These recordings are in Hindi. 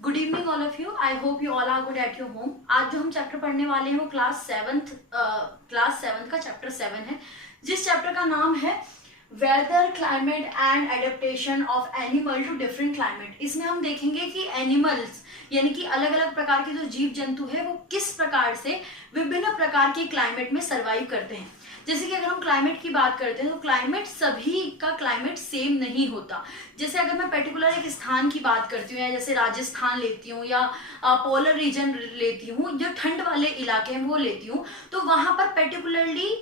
Good evening all of you. I hope you all are good at your home. आज जो हम चैप्टर पढ़ने वाले हैं वो क्लास सेवन्थ का चैप्टर 7 है, जिस चैप्टर का नाम है weather climate and adaptation of animal to different climate. इसमें हम देखेंगे कि एनिमल्स यानी कि अलग अलग प्रकार के जो जीव जंतु है वो किस प्रकार से विभिन्न प्रकार के क्लाइमेट में सर्वाइव करते हैं। जैसे कि अगर हम क्लाइमेट की बात करते हैं तो क्लाइमेट सभी का क्लाइमेट सेम नहीं होता। जैसे अगर मैं पर्टिकुलर एक स्थान की बात करती हूँ या जैसे राजस्थान लेती हूँ या पोलर रीजन लेती हूँ, जो ठंड वाले इलाके हैं वो लेती हूँ, तो वहां पर पर्टिकुलरली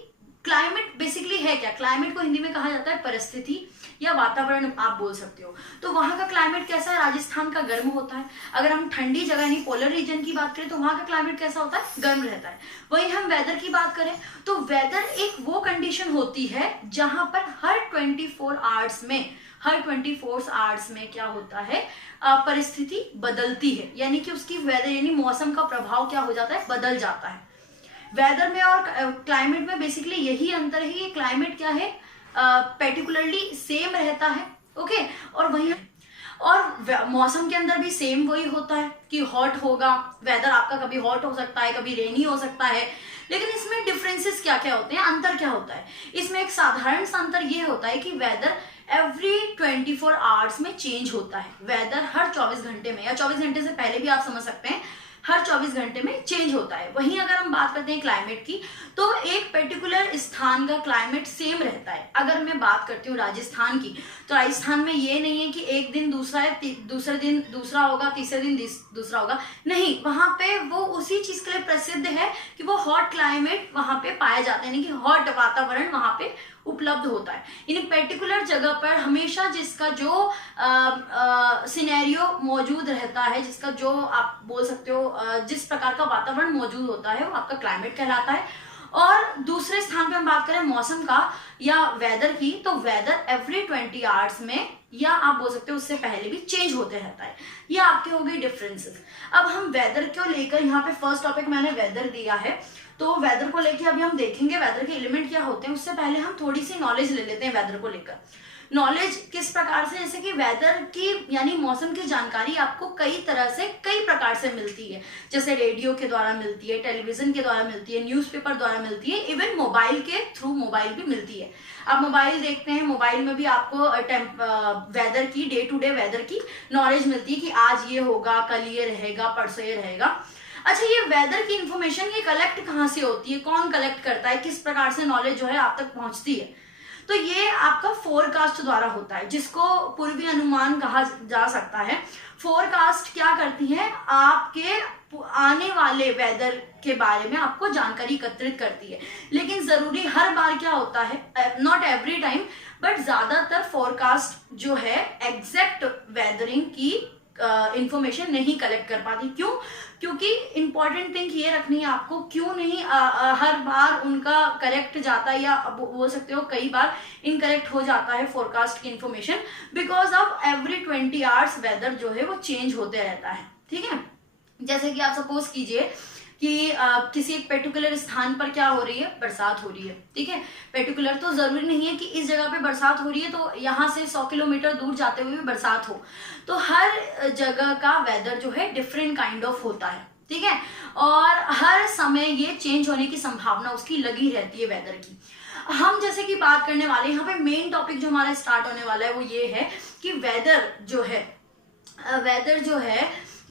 क्लाइमेट बेसिकली है क्या। क्लाइमेट को हिंदी में कहा जाता है परिस्थिति या वातावरण आप बोल सकते हो। तो वहां का क्लाइमेट कैसा है, राजस्थान का गर्म होता है। अगर हम ठंडी जगह यानी पोलर रीजन की बात करें तो वहां का क्लाइमेट कैसा होता है, गर्म रहता है। वहीं हम वेदर की बात करें तो वेदर एक वो कंडीशन होती है जहां पर हर 24 आवर्स में क्या होता है, परिस्थिति बदलती है, यानी कि उसकी वेदर यानी मौसम का प्रभाव क्या हो जाता है, बदल जाता है। वेदर में और क्लाइमेट में बेसिकली यही अंतर है। ये क्लाइमेट क्या है, पर्टिकुलरली सेम रहता है, ओके। और वही और मौसम के अंदर भी सेम वही होता है कि हॉट होगा, वेदर आपका कभी हॉट हो सकता है, कभी रेनी हो सकता है। लेकिन इसमें डिफरेंसेस क्या क्या होते हैं, अंतर क्या होता है। इसमें एक साधारण सा अंतर ये होता है कि वेदर एवरी 24 आवर्स में चेंज होता है। वेदर हर 24 घंटे में या 24 घंटे से पहले भी आप समझ सकते हैं, हर 24 घंटे में चेंज होता है। वहीं अगर हम बात करते हैं क्लाइमेट की तो एक पर्टिकुलर स्थान का क्लाइमेट सेम रहता है। अगर मैं बात करती हूँ राजस्थान की तो राजस्थान में ये नहीं है कि एक दिन दूसरा है, दूसरे दिन दूसरा होगा, तीसरे दिन दूसरा होगा, नहीं। वहां पे वो उसी चीज के लिए प्रसिद्ध है कि वो हॉट क्लाइमेट वहां पे पाए जाते हैं, यानी कि हॉट वातावरण वहां पे उपलब्ध होता है। इन पर्टिकुलर जगह पर हमेशा जिसका जो सिनेरियो मौजूद रहता है, जिसका जो आप बोल सकते हो जिस प्रकार का वातावरण मौजूद होता है वो आपका क्लाइमेट कहलाता है। और दूसरे स्थान पे हम बात करें मौसम का या वेदर की तो वेदर एवरी 20 आवर्स में या आप बोल सकते हो उससे पहले भी चेंज होते रहता है। ये आपके हो गई डिफरेंसेस। अब हम वेदर को लेकर यहाँ पे फर्स्ट टॉपिक मैंने वेदर दिया है, तो वेदर को लेकर अभी हम देखेंगे वेदर के एलिमेंट क्या होते हैं। उससे पहले हम थोड़ी सी नॉलेज ले लेते हैं वेदर को लेकर। नॉलेज किस प्रकार से, जैसे कि वेदर की यानी मौसम की जानकारी आपको कई तरह से कई प्रकार से मिलती है। जैसे रेडियो के द्वारा मिलती है, टेलीविजन के द्वारा मिलती है, न्यूज़पेपर द्वारा मिलती है, इवन मोबाइल के थ्रू मोबाइल भी मिलती है। आप मोबाइल देखते हैं, मोबाइल में भी आपको वेदर की डे टू डे वेदर की नॉलेज मिलती है कि आज ये होगा, कल ये रहेगा, परसों ये रहेगा। अच्छा, ये वेदर की इंफॉर्मेशन ये कलेक्ट कहाँ से होती है, कौन कलेक्ट करता है, किस प्रकार से नॉलेज जो है आप तक पहुंचती है। तो ये आपका फोरकास्ट द्वारा होता है, जिसको पूर्वी अनुमान कहा जा सकता है। फोरकास्ट क्या करती है, आपके आने वाले वेदर के बारे में आपको जानकारी एकत्रित करती है। लेकिन जरूरी हर बार क्या होता है, नॉट एवरी टाइम बट ज्यादातर फोरकास्ट जो है एग्जैक्ट वेदरिंग की इंफॉर्मेशन नहीं कलेक्ट कर पाती। क्यों? क्योंकि इंपॉर्टेंट थिंग ये रखनी है आपको, क्यों नहीं हर बार उनका करेक्ट जाता है या बोल सकते हो कई बार इनकरेक्ट हो जाता है फोरकास्ट की information, because of every 20 hours weather जो है वो चेंज होते रहता है। ठीक है, जैसे कि आप सपोज कीजिए कि किसी एक पर्टिकुलर स्थान पर क्या हो रही है, बरसात हो रही है। ठीक है, पर्टिकुलर तो जरूरी नहीं है कि इस जगह पे बरसात हो रही है तो यहाँ से 100 किलोमीटर दूर जाते हुए भी बरसात हो। तो हर जगह का वेदर जो है डिफरेंट काइंड ऑफ होता है। ठीक है, और हर समय ये चेंज होने की संभावना उसकी लगी रहती है वेदर की। हम जैसे कि बात करने वाले यहाँ पे मेन टॉपिक जो हमारा स्टार्ट होने वाला है वो ये है कि वेदर जो है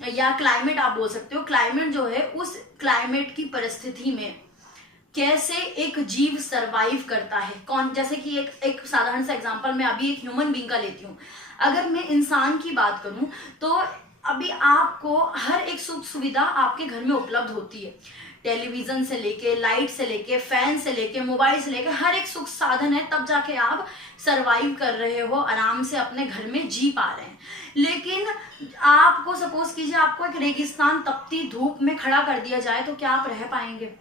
या क्लाइमेट आप बोल सकते हो, क्लाइमेट जो है उस क्लाइमेट की परिस्थिति में कैसे एक जीव सरवाइव करता है। कौन, जैसे कि एक साधारण सा एग्जांपल मैं अभी एक ह्यूमन बीइंग का लेती हूँ। अगर मैं इंसान की बात करूं तो अभी आपको हर एक सुख सुविधा आपके घर में उपलब्ध होती है। टेलीविजन से लेके, लाइट से लेके, फैन से लेके, मोबाइल से लेके हर एक सुख साधन है, तब जाके आप सरवाइव कर रहे हो, आराम से अपने घर में जी पा रहे हैं। लेकिन आपको सपोज कीजिए आपको एक रेगिस्तान तपती धूप में खड़ा कर दिया जाए तो क्या आप रह पाएंगे?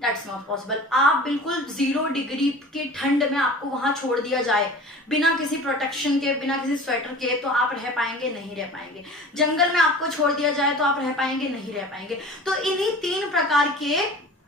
That's not possible. आप बिल्कुल 0 डिग्री के ठंड में आपको वहां छोड़ दिया जाए बिना किसी प्रोटेक्शन के, बिना किसी स्वेटर के, तो आप रह पाएंगे? नहीं रह पाएंगे। जंगल में आपको छोड़ दिया जाए तो आप रह पाएंगे? नहीं रह पाएंगे। तो इन्हीं 3 प्रकार के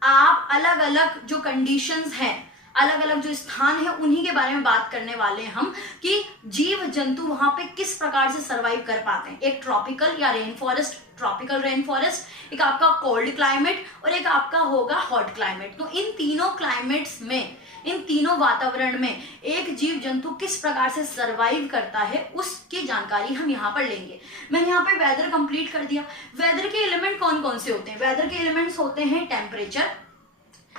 आप अलग अलग जो कंडीशंस हैं, अलग अलग जो स्थान है, उन्हीं के बारे में बात करने वाले हैं हम कि जीव जंतु वहां पे किस प्रकार से सर्वाइव कर पाते हैं। एक ट्रॉपिकल या rain forest, tropical rain forest, एक आपका कोल्ड क्लाइमेट और एक आपका होगा हॉट क्लाइमेट। तो इन तीनों क्लाइमेट्स में, इन तीनों वातावरण में एक जीव जंतु किस प्रकार से सर्वाइव करता है उसकी जानकारी हम यहाँ पर लेंगे। मैंने यहाँ पे वेदर कंप्लीट कर दिया। वेदर के एलिमेंट कौन कौन से होते हैं? वेदर के एलिमेंट्स होते हैं टेम्परेचर,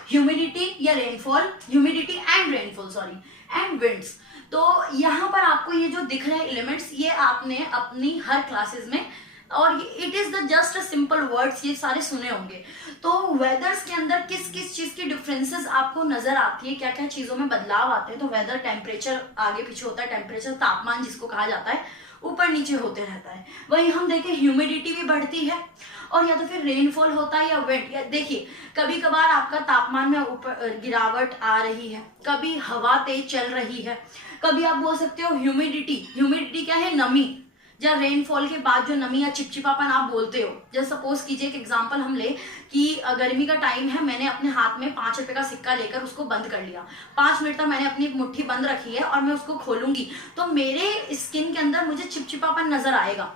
ह्यूमिडिटी या rainfall, humidity and rainfall sorry, and winds. तो यहाँ पर आपको ये जो दिख रहे हैं एलिमेंट्स, ये आपने अपनी हर क्लासेस में, और it is the just simple words, ये सारे सुने होंगे। तो वेदर्स के अंदर किस किस चीज की डिफरेंसेस आपको नजर आती है, क्या क्या चीजों में बदलाव आते हैं। तो वेदर, टेम्परेचर आगे पीछे होता है, टेम्परेचर तापमान जिसको कहा जाता है, ऊपर नीचे होते रहता है। वहीं हम देखें ह्यूमिडिटी भी बढ़ती है, और या तो फिर रेनफॉल होता है या विंड। या देखिए कभी कभार आपका तापमान में ऊपर गिरावट आ रही है, कभी हवा तेज चल रही है, कभी आप बोल सकते हो ह्यूमिडिटी। ह्यूमिडिटी क्या है? नमी। जब रेनफॉल के बाद जो नमी या चिपचिपापन आप बोलते हो, जैसे सपोज कीजिए एक एग्जांपल हम ले कि गर्मी का टाइम है, मैंने अपने हाथ में 5 रुपए का सिक्का लेकर उसको बंद कर लिया, 5 मिनट तक मैंने अपनी मुट्ठी बंद रखी है और मैं उसको खोलूंगी तो मेरे स्किन के अंदर मुझे चिपचिपापन नजर आएगा।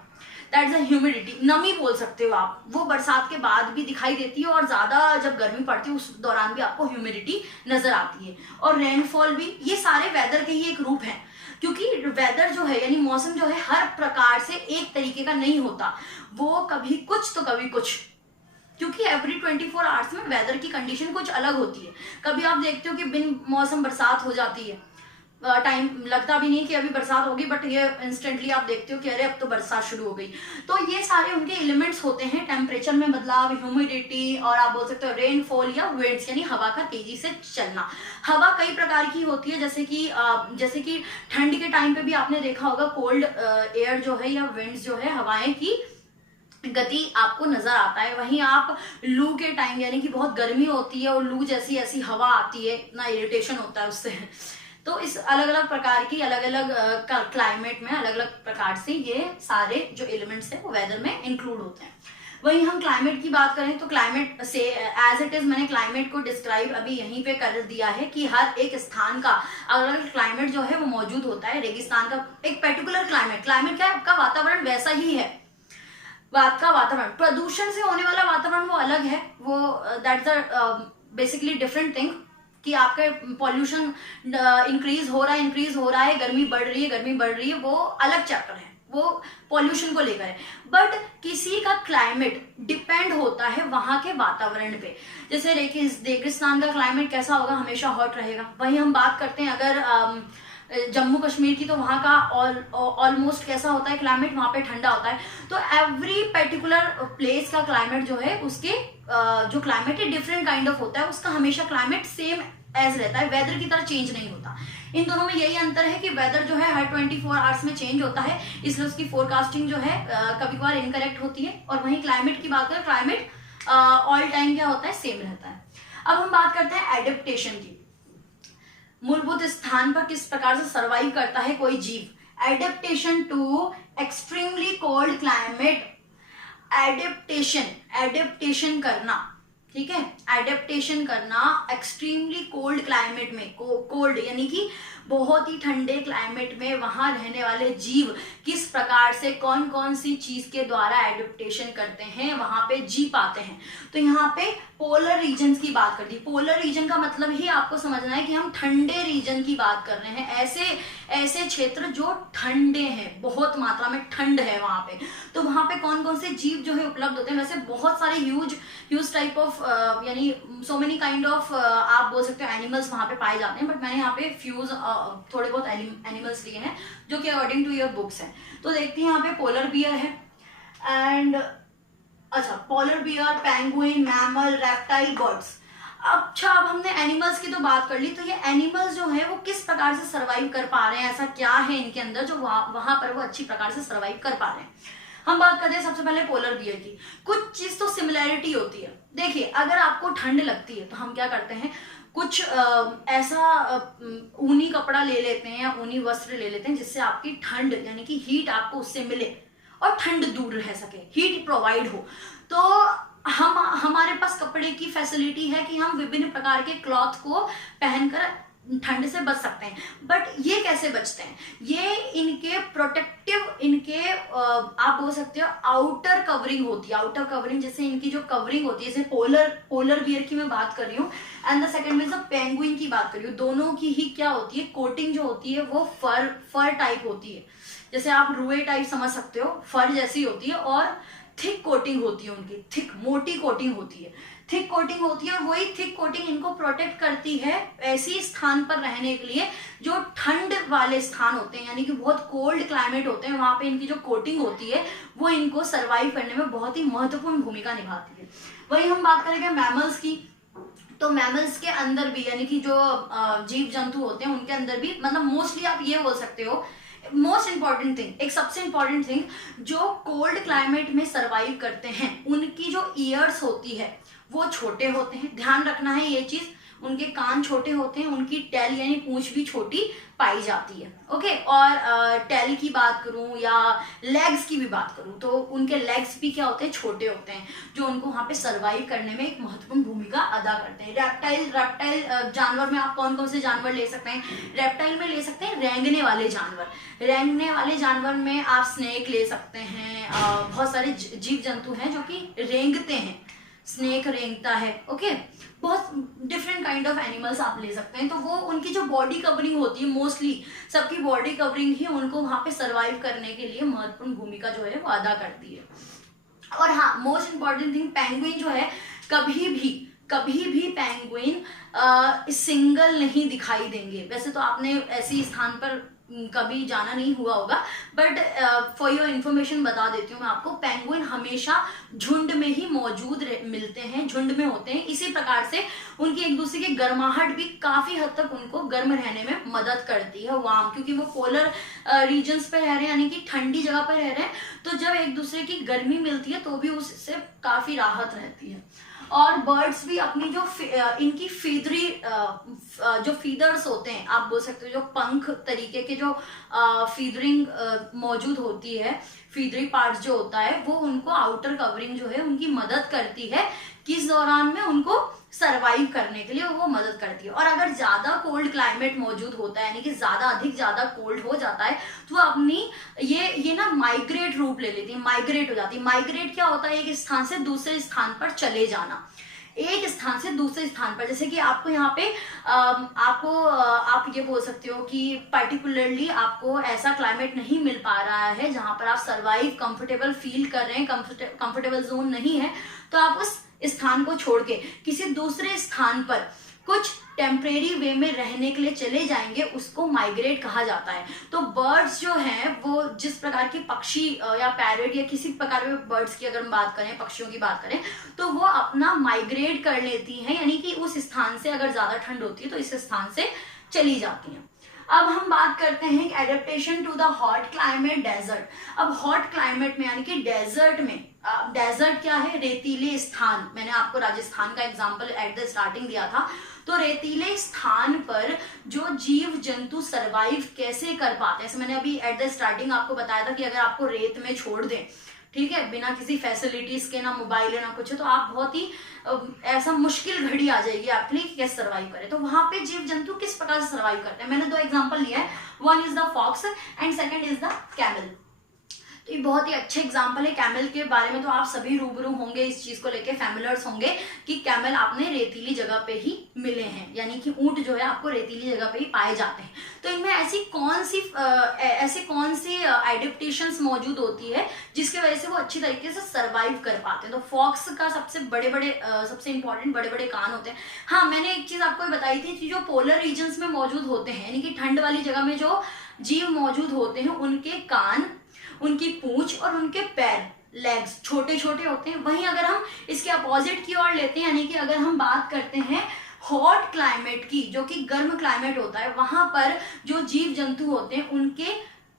दैट्स अ ह्यूमिडिटी, नमी बोल सकते हो आप। वो बरसात के बाद भी दिखाई देती है और ज्यादा जब गर्मी पड़ती है उस दौरान भी आपको ह्यूमिडिटी नजर आती है। और रेनफॉल भी, ये सारे वेदर के ही एक रूप है, क्योंकि वेदर जो है यानी मौसम जो है हर प्रकार से एक तरीके का नहीं होता, वो कभी कुछ तो कभी कुछ, क्योंकि एवरी 24 आवर्स में वेदर की कंडीशन कुछ अलग होती है। कभी आप देखते हो कि बिन मौसम बरसात हो जाती है, टाइम लगता भी नहीं कि अभी बरसात होगी, बट ये इंस्टेंटली आप देखते हो कि अरे अब तो बरसात शुरू हो गई। तो ये सारे उनके एलिमेंट्स होते हैं, टेम्परेचर में बदलाव, ह्यूमिडिटी, और आप बोल सकते हो रेनफॉल या विंड्स यानी हवा का तेजी से चलना। हवा कई प्रकार की होती है, जैसे कि ठंड के टाइम पे भी आपने देखा होगा कोल्ड एयर जो है या विंड्स जो है, हवाएं की गति आपको नजर आता है। वहीं आप लू के टाइम यानी कि बहुत गर्मी होती है और लू जैसी ऐसी हवा आती है, इतना इरिटेशन होता है उससे। तो इस अलग अलग प्रकार की अलग अलग क्लाइमेट में अलग अलग प्रकार से ये सारे जो एलिमेंट्स है वो वेदर में इंक्लूड होते हैं। वहीं हम क्लाइमेट की बात करें तो क्लाइमेट से एज इट इज, मैंने क्लाइमेट को डिस्क्राइब अभी यहीं पे कर दिया है कि हर एक स्थान का अलग अलग क्लाइमेट जो है वो मौजूद होता है। रेगिस्तान का एक पर्टिकुलर क्लाइमेट क्या है, आपका वातावरण वैसा ही है, का वातावरण, प्रदूषण से होने वाला वातावरण वो अलग है, वो that's a basically different thing, कि आपका पॉल्यूशन इंक्रीज हो रहा है, गर्मी बढ़ रही है, वो अलग चैप्टर है, वो पॉल्यूशन को लेकर है। बट किसी का क्लाइमेट डिपेंड होता है वहां के वातावरण पे। जैसे रेगिस्तान का क्लाइमेट कैसा होगा, हमेशा हॉट रहेगा। वहीं हम बात करते हैं अगर जम्मू कश्मीर की, तो वहां का ऑलमोस्ट कैसा होता है क्लाइमेट, वहां पे ठंडा होता है। तो एवरी पर्टिकुलर प्लेस का क्लाइमेट जो है, उसके जो क्लाइमेट है डिफरेंट काइंड ऑफ होता है, उसका हमेशा क्लाइमेट सेम एज रहता है, वेदर की तरह चेंज नहीं होता। इन दोनों में यही अंतर है कि वेदर जो है हर 24 आवर्स में चेंज होता है, इसलिए उसकी फोरकास्टिंग जो है कभी कभार इनकरेक्ट होती है। और वहीं क्लाइमेट की बात करें, क्लाइमेट ऑल टाइम क्या होता है, सेम रहता है। अब हम बात करते हैं एडेप्टेशन की। मूलभूत स्थान पर किस प्रकार से सर्वाइव करता है कोई जीव। Adaptation to extremely cold climate, adaptation करना, ठीक है, एडेप्टेशन करना एक्सट्रीमली कोल्ड क्लाइमेट में, कोल्ड यानी कि बहुत ही ठंडे क्लाइमेट में वहां रहने वाले जीव किस प्रकार से कौन कौन सी चीज के द्वारा एडेप्टेशन करते हैं, वहां पे जी पाते हैं। तो यहाँ पे पोलर रीजन की बात कर दी। पोलर रीजन का मतलब ही आपको समझना है कि हम ठंडे रीजन की बात कर रहे हैं, ऐसे क्षेत्र जो ठंडे हैं, बहुत मात्रा में ठंड है वहां पे। तो वहां पे कौन कौन से जीव जो है उपलब्ध होते हैं। वैसे बहुत सारे ह्यूज टाइप ऑफ यानी सो मेनी काइंड ऑफ आप बोल सकते हो एनिमल्स वहां पे पाए जाते हैं, बट मैंने यहाँ पे फ्यूज थोड़े बहुत एनिमल्स लिए हैं जो कि अकॉर्डिंग टू योर बुक्स हैं। तो देखते हैं यहाँ पे पोलर बियर है एंड अच्छा, polar bear, penguin, mammal, reptile, birds. अच्छा, अब हमने एनिमल्स की तो बात कर ली, तो ये एनिमल्स जो है वो किस प्रकार से सर्वाइव कर पा रहे हैं, ऐसा क्या है इनके अंदर जो वहां पर वो अच्छी प्रकार से सर्वाइव कर पा रहे हैं। हम बात करते हैं सबसे पहले पोलर बियर की। कुछ चीज तो सिमिलैरिटी होती है। देखिए, अगर आपको ठंड लगती है तो हम क्या करते हैं, कुछ ऐसा ऊनी कपड़ा ले लेते हैं या ऊनी वस्त्र ले लेते हैं जिससे आपकी ठंड यानी कि हीट आपको उससे मिले और ठंड दूर रह सके, हीट प्रोवाइड हो। तो हमारे पास कपड़े की फैसिलिटी है कि हम विभिन्न प्रकार के क्लॉथ को पहनकर ठंड से बच सकते हैं। बट ये कैसे बचते हैं? ये इनके प्रोटेक्टिव, इनके आप बोल सकते हो आउटर कवरिंग होती है। आउटर कवरिंग जैसे इनकी जो कवरिंग होती है, जैसे पोलर बियर की मैं बात कर रही हूँ एंड द सेकंड में पेंगुइन की बात कर रही हूँ, दोनों की ही क्या होती है, कोटिंग जो होती है वो फर टाइप होती है। जैसे आप रुए टाइप समझ सकते हो, फर जैसी होती है और थिक कोटिंग होती है उनकी, थिक मोटी कोटिंग होती है, थिक कोटिंग होती है। और वही थिक कोटिंग इनको प्रोटेक्ट करती है ऐसी स्थान पर रहने के लिए जो ठंड वाले स्थान होते हैं, यानी कि बहुत कोल्ड क्लाइमेट होते हैं, वहां पे इनकी जो कोटिंग होती है वो इनको सरवाइव करने में बहुत ही महत्वपूर्ण भूमिका निभाती है। वही हम बात करेंगे मैमल्स की, तो मैमल्स के अंदर भी यानी कि जो जीव जंतु होते हैं उनके अंदर भी, मतलब मोस्टली आप ये बोल सकते हो, मोस्ट इंपॉर्टेंट थिंग, एक सबसे इंपॉर्टेंट थिंग, जो कोल्ड क्लाइमेट में सरवाइव करते हैं उनकी जो ईयर्स होती है वो छोटे होते हैं। ध्यान रखना है ये चीज, उनके कान छोटे होते हैं, उनकी टेल यानी पूंछ भी छोटी पाई जाती है। ओके, और टेल की बात करूं या लेग्स की भी बात करूं तो उनके लेग्स भी क्या होते हैं, छोटे होते हैं, जो उनको वहां पे सरवाइव करने में एक महत्वपूर्ण भूमिका अदा करते हैं। रेप्टाइल जानवर में आप कौन कौन से जानवर ले सकते हैं? रेप्टाइल में ले सकते हैं रेंगने वाले जानवर। रेंगने वाले जानवर में आप स्नेक ले सकते हैं, बहुत सारे जीव जंतु हैं जो कि रेंगते हैं, स्नेक रेंगता है। ओके, बहुत डिफरेंट काइंड ऑफ एनिमल्स आप ले सकते हैं। तो वो उनकी जो बॉडी कवरिंग होती है, मोस्टली सबकी बॉडी कवरिंग ही उनको वहां पे सरवाइव करने के लिए महत्वपूर्ण भूमिका जो है वो अदा करती है। और हाँ, मोस्ट इंपॉर्टेंट थिंग, पेंगुइन जो है कभी भी पेंगुइन सिंगल नहीं दिखाई देंगे। वैसे तो आपने ऐसी स्थान पर कभी जाना नहीं हुआ होगा, बट फॉर योर इन्फॉर्मेशन बता देती हूँ मैं आपको, पेंगुइन हमेशा झुंड में ही मौजूद मिलते हैं, झुंड में होते हैं। इसी प्रकार से उनकी एक दूसरे की गर्माहट भी काफी हद तक उनको गर्म रहने में मदद करती है, वार्म, क्योंकि वो पोलर रीजन्स पे रह रहे हैं, यानी कि ठंडी जगह पर रह रहे हैं। तो जब एक दूसरे की गर्मी मिलती है तो भी उससे काफी राहत रहती है। और बर्ड्स भी अपनी जो इनकी फीदरी जो फीदर्स होते हैं, आप बोल सकते हो जो पंख तरीके के जो फीदरिंग मौजूद होती है, फीदरी पार्ट्स जो होता है वो उनको आउटर कवरिंग जो है उनकी मदद करती है, किस दौरान में उनको सरवाइव करने के लिए वो मदद करती है। और अगर ज्यादा कोल्ड क्लाइमेट मौजूद होता है, यानी कि ज्यादा कोल्ड हो जाता है, तो वो अपनी ये ना माइग्रेट रूप ले लेती है, माइग्रेट हो जाती है। माइग्रेट क्या होता है? एक स्थान से दूसरे स्थान पर चले जाना, एक स्थान से दूसरे स्थान पर। जैसे कि आपको यहाँ पे आप ये बोल सकते हो कि पर्टिकुलरली आपको ऐसा क्लाइमेट नहीं मिल पा रहा है जहां पर आप सरवाइव कंफर्टेबल फील कर रहे हैं, कंफर्टेबल जोन नहीं है, तो आप उस स्थान को छोड़ के किसी दूसरे स्थान पर कुछ टेम्परेरी वे में रहने के लिए चले जाएंगे, उसको माइग्रेट कहा जाता है। तो बर्ड्स जो हैं वो जिस प्रकार की पक्षी या पैरेट या किसी प्रकार के बर्ड्स की अगर हम बात करें, पक्षियों की बात करें, तो वो अपना माइग्रेट कर लेती हैं, यानी कि उस स्थान से अगर ज्यादा ठंड होती है तो इस स्थान से चली जाती हैं। अब हम बात करते हैं adaptation to the hot climate, desert. अब हॉट क्लाइमेट में यानी कि डेजर्ट में, डेजर्ट क्या है? रेतीले स्थान। मैंने आपको राजस्थान का एग्जांपल एट द स्टार्टिंग दिया था। तो रेतीले स्थान पर जो जीव जंतु सरवाइव कैसे कर पाते हैं, मैंने अभी एट द स्टार्टिंग आपको बताया था कि अगर आपको रेत में छोड़ दें, ठीक है, बिना किसी फैसिलिटीज के, ना मोबाइल है ना कुछ है, तो आप बहुत ही ऐसा मुश्किल घड़ी आ जाएगी आपके लिए कैसे सरवाइव करें। तो वहां पे जीव जंतु किस प्रकार से सरवाइव करते हैं, मैंने दो एग्जांपल लिया है, one is the fox and second is the camel. तो ये बहुत ही अच्छे एग्जाम्पल है। कैमल के बारे में तो आप सभी रूबरू होंगे, इस चीज को लेके फैमिलियर्स होंगे कि कैमल आपने रेतीली जगह पे ही मिले हैं, यानी कि ऊंट जो है आपको रेतीली जगह पे ही पाए जाते हैं। तो इनमें ऐसी कौन सी एडेप्टेशंस मौजूद होती है जिसकी वजह से वो अच्छी तरीके से सरवाइव कर पाते हैं। तो फॉक्स का सबसे इंपॉर्टेंट बड़े बड़े कान होते हैं। हाँ, मैंने एक चीज आपको बताई थी कि जो पोलर रीजन्स में मौजूद होते हैं, यानी कि ठंड वाली जगह में जो जीव मौजूद होते हैं, उनके कान, उनकी पूंछ और उनके पैर, लेग्स छोटे छोटे होते हैं। वहीं अगर हम इसके अपोजिट की ओर लेते हैं, यानी कि अगर हम बात करते हैं हॉट क्लाइमेट की, जो कि गर्म क्लाइमेट होता है, वहां पर जो जीव जंतु होते हैं उनके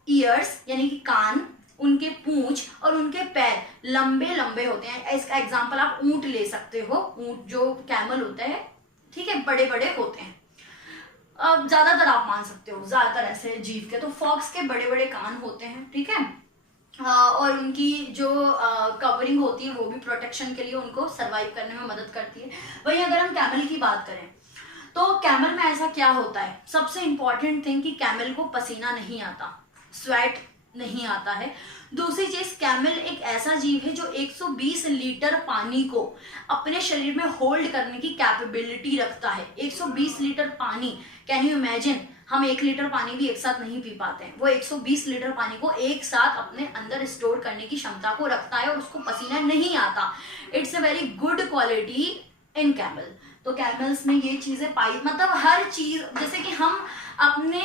ईयर्स यानी कि कान, उनके पूंछ और उनके पैर लंबे लंबे होते हैं। इसका एग्जाम्पल आप ऊंट ले सकते हो, ऊंट जो कैमल होता है, ठीक है, बड़े बड़े होते हैं। अब ज्यादातर आप मान सकते हो, ज्यादातर ऐसे जीव के तो फॉक्स के बड़े बड़े कान होते हैं, ठीक है, और उनकी जो कवरिंग होती है वो भी प्रोटेक्शन के लिए उनको सरवाइव करने में मदद करती है। वहीं अगर हम कैमल की बात करें तो कैमल में ऐसा क्या होता है, सबसे इंपॉर्टेंट थिंग कि कैमल को पसीना नहीं आता, स्वेट नहीं आता है। दूसरी चीज, कैमल एक ऐसा जीव है जो 120 लीटर पानी को अपने शरीर में होल्ड करने की कैपेबिलिटी रखता है। 120 लीटर पानी, कैन यू इमेजिन, हम 1 लीटर पानी भी एक साथ नहीं पी पाते हैं, वो 120 लीटर पानी को एक साथ अपने अंदर स्टोर करने की क्षमता को रखता है और उसको पसीना नहीं आता। It's a very good quality in camel. तो कैमल्स में ये चीजें पाई, मतलब हर चीज, जैसे कि हम अपने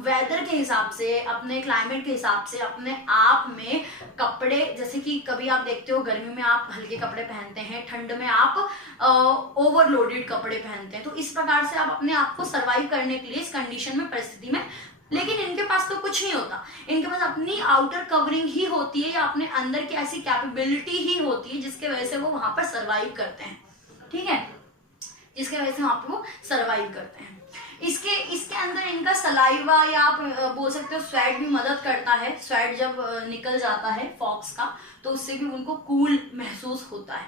वेदर के हिसाब से, अपने क्लाइमेट के हिसाब से अपने आप में कपड़े, जैसे कि कभी आप देखते हो गर्मी में आप हल्के कपड़े पहनते हैं, ठंड में आप ओवरलोडेड कपड़े पहनते हैं, तो इस प्रकार से आप अपने आप को सर्वाइव करने के लिए इस कंडीशन में, परिस्थिति में, लेकिन इनके पास तो कुछ नहीं होता, इनके पास अपनी आउटर कवरिंग ही होती है या अपने अंदर की ऐसी कैपेबिलिटी ही होती है जिसके वजह से वो वहां पर सर्वाइव करते हैं, ठीक है, जिसके वजह से वहां पर वो सर्वाइव करते हैं। इसके अंदर इनका सलाइवा या आप बोल सकते हो स्वेट भी मदद करता है। स्वेट जब निकल जाता है फॉक्स का तो उससे भी उनको कूल महसूस होता है,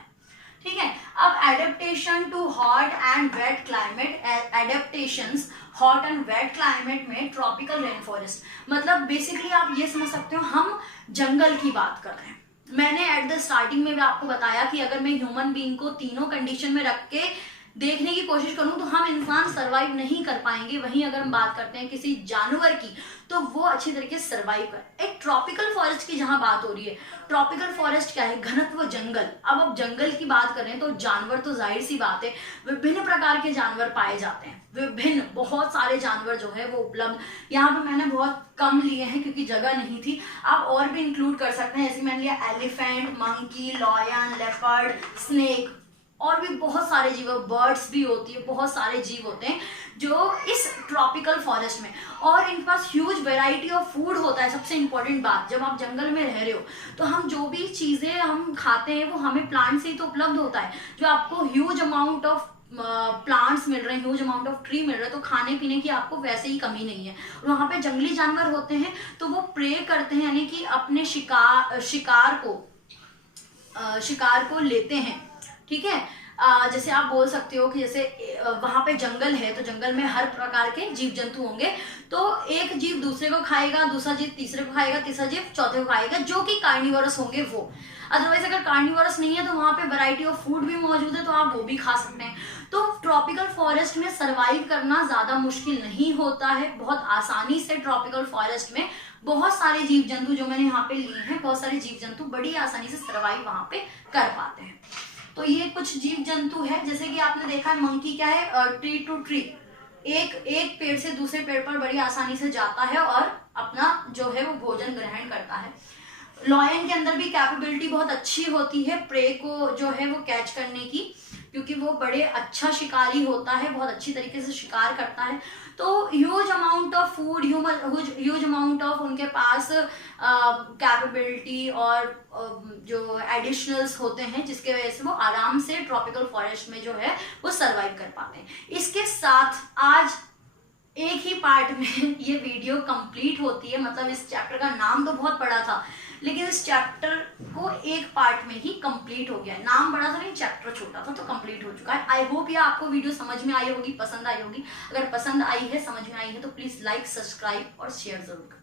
ठीक है। अब adaptation to hot and wet climate, adaptations hot and wet climate में ट्रॉपिकल रेन फॉरेस्ट, मतलब बेसिकली आप ये समझ सकते हो हम जंगल की बात कर रहे हैं। मैंने एट द स्टार्टिंग में भी आपको बताया कि अगर मैं ह्यूमन बीइंग को तीनों कंडीशन में रख के देखने की कोशिश करूं तो हम इंसान सरवाइव नहीं कर पाएंगे। वहीं अगर हम बात करते हैं किसी जानवर की तो वो अच्छी तरीके से सरवाइव कर। एक ट्रॉपिकल फॉरेस्ट की जहां बात हो रही है, ट्रॉपिकल फॉरेस्ट क्या है, घनत्व जंगल। अब जंगल की बात करें तो जानवर तो जाहिर सी बात है विभिन्न प्रकार के जानवर पाए जाते हैं, विभिन्न बहुत सारे जानवर जो है वो उपलब्ध। यहाँ पे मैंने बहुत कम लिए हैं क्योंकि जगह नहीं थी, आप और भी इंक्लूड कर सकते हैं, जैसे मैंने लिया elephant, monkey, lion, leopard, snake, और भी बहुत सारे जीव, बर्ड्स भी होती है, बहुत सारे जीव होते हैं जो इस ट्रॉपिकल फॉरेस्ट में, और इनके पास ह्यूज वेराइटी ऑफ फूड होता है। सबसे इंपॉर्टेंट बात, जब आप जंगल में रह रहे हो तो हम जो भी चीजें हम खाते हैं वो हमें प्लांट से ही तो उपलब्ध होता है, जो आपको ह्यूज अमाउंट ऑफ प्लांट्स मिल रहे हैं, ह्यूज अमाउंट ऑफ ट्री मिल रहे हैं, तो खाने पीने की आपको वैसे ही कमी नहीं है। वहां पे जंगली जानवर होते हैं तो वो प्रे करते हैं, यानी कि अपने शिकार को लेते हैं, ठीक है। जैसे आप बोल सकते हो कि जैसे वहां पे जंगल है तो जंगल में हर प्रकार के जीव जंतु होंगे, तो एक जीव दूसरे को खाएगा, दूसरा जीव तीसरे को खाएगा, तीसरा जीव चौथे को खाएगा, जो कि कार्निवोरस होंगे वो। अदरवाइज अगर कार्निवोरस नहीं है तो वहां पे वैरायटी ऑफ फूड भी मौजूद है तो आप वो भी खा सकते हैं। तो ट्रॉपिकल फॉरेस्ट में सरवाइव करना ज्यादा मुश्किल नहीं होता है, बहुत आसानी से ट्रॉपिकल फॉरेस्ट में बहुत सारे जीव जंतु जो मैंने यहाँ पे लिए हैं, बहुत सारे जीव जंतु बड़ी आसानी से सरवाइव वहां पे कर पाते हैं। तो ये कुछ जीव जंतु है, जैसे कि आपने देखा है मंकी क्या है, ट्री टू ट्री, एक पेड़ से दूसरे पेड़ पर बड़ी आसानी से जाता है और अपना जो है वो भोजन ग्रहण करता है। लॉयन के अंदर भी कैपेबिलिटी बहुत अच्छी होती है प्रे को जो है वो कैच करने की, क्योंकि वो बड़े अच्छा शिकारी होता है, बहुत अच्छी तरीके से शिकार करता है। तो huge amount of food, huge amount of उनके पास कैपेबिलिटी और जो एडिशनल्स होते हैं जिसके वजह से वो आराम से ट्रॉपिकल फॉरेस्ट में जो है वो सरवाइव कर पाते हैं। इसके साथ आज एक ही पार्ट में ये वीडियो कंप्लीट होती है, मतलब इस चैप्टर का नाम तो बहुत बड़ा था लेकिन इस चैप्टर को एक पार्ट में ही कंप्लीट हो गया। नाम बड़ा था लेकिन चैप्टर छोटा था, तो कंप्लीट हो चुका है। आई होप ये आपको वीडियो समझ में आई होगी, पसंद आई होगी। अगर पसंद आई है, समझ में आई है तो प्लीज लाइक, सब्सक्राइब और शेयर जरूर करें।